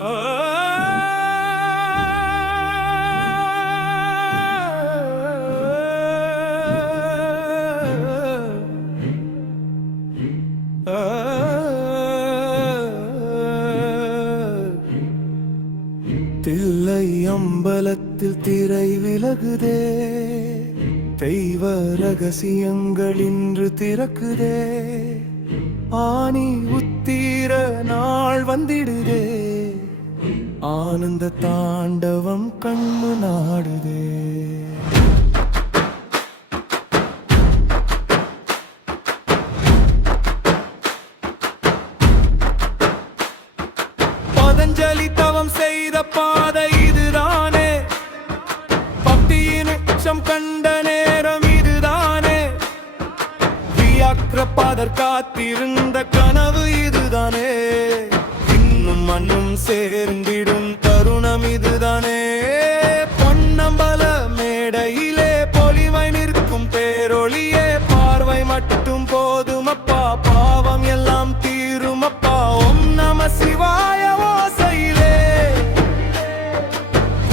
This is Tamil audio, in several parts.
தில்லை அம்பலத்தில் திரை விலகுதே, தெய்வ ரகசியங்கள் இன்று திறக்குதே. ஆனி உத்தீர நாள் வந்திடுதே, ஆனந்த தாண்டவம் கண்ணு நாடுதே. பதஞ்சலி தவம் செய்த பாதை இதுதானே, பக்தியின் உச்சம் கண்ட நேரம் இதுதானே. வியாக்கிரபாதர் காத்திருந்த கனவு இதுதானே, இன்னும் மண்ணும் சேர்ந்திடும் தருணம் இதுதானே. பொன்னம்பல மேடையிலே பொலிமை நிற்கும் பேரொளியே, பார்வை மட்டும் போதுமப்பா, பாவம் எல்லாம் தீருமப்பா. ஓம் நம சிவாய ஓசையிலே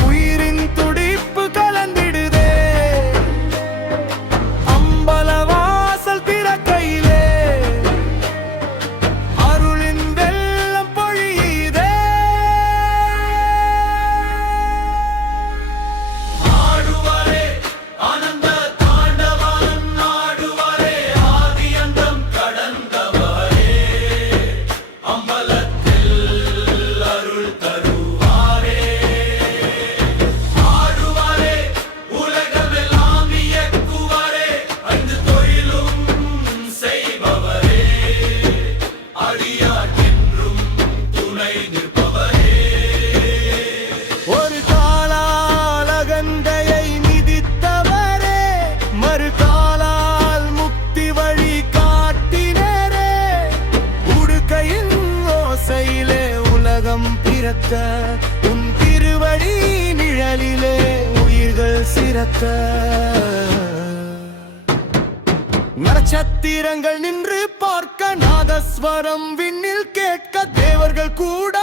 உயிரின் துடிப்பு கலந்திடுதே, அம்பல வாசல் திறக்கையிலே அருளின் வெள்ளம் பொழியுதே. ஆடுவாரே ஆனந்த தாண்டவன், ஆடுவாரே ஆதி அந்தம் கடந்தவரே, அம்பலத்தில் அருள் தருவாரே. ஆடுவாரே உலகமெல்லாம் இயக்குவாரே, அன்று தொழிலும் செய்பவரே, அடியார் என்றும் துணை நிற்பவரே. ஒரு காலால் அகந்தையை மிதித்தவரே, மறு காலால் முக்தி வழி காட்டினரே. உடுக்கையின் ஓசையிலே உலகம் பிறக்க, உன் திருவடி நிழலிலே உயிர்கள் சிறக்க. நட்சத்திரங்கள் நின்று பார்க்க, நாதஸ்வரம் விண்ணில் கேட்க, தேவர்கள் கூட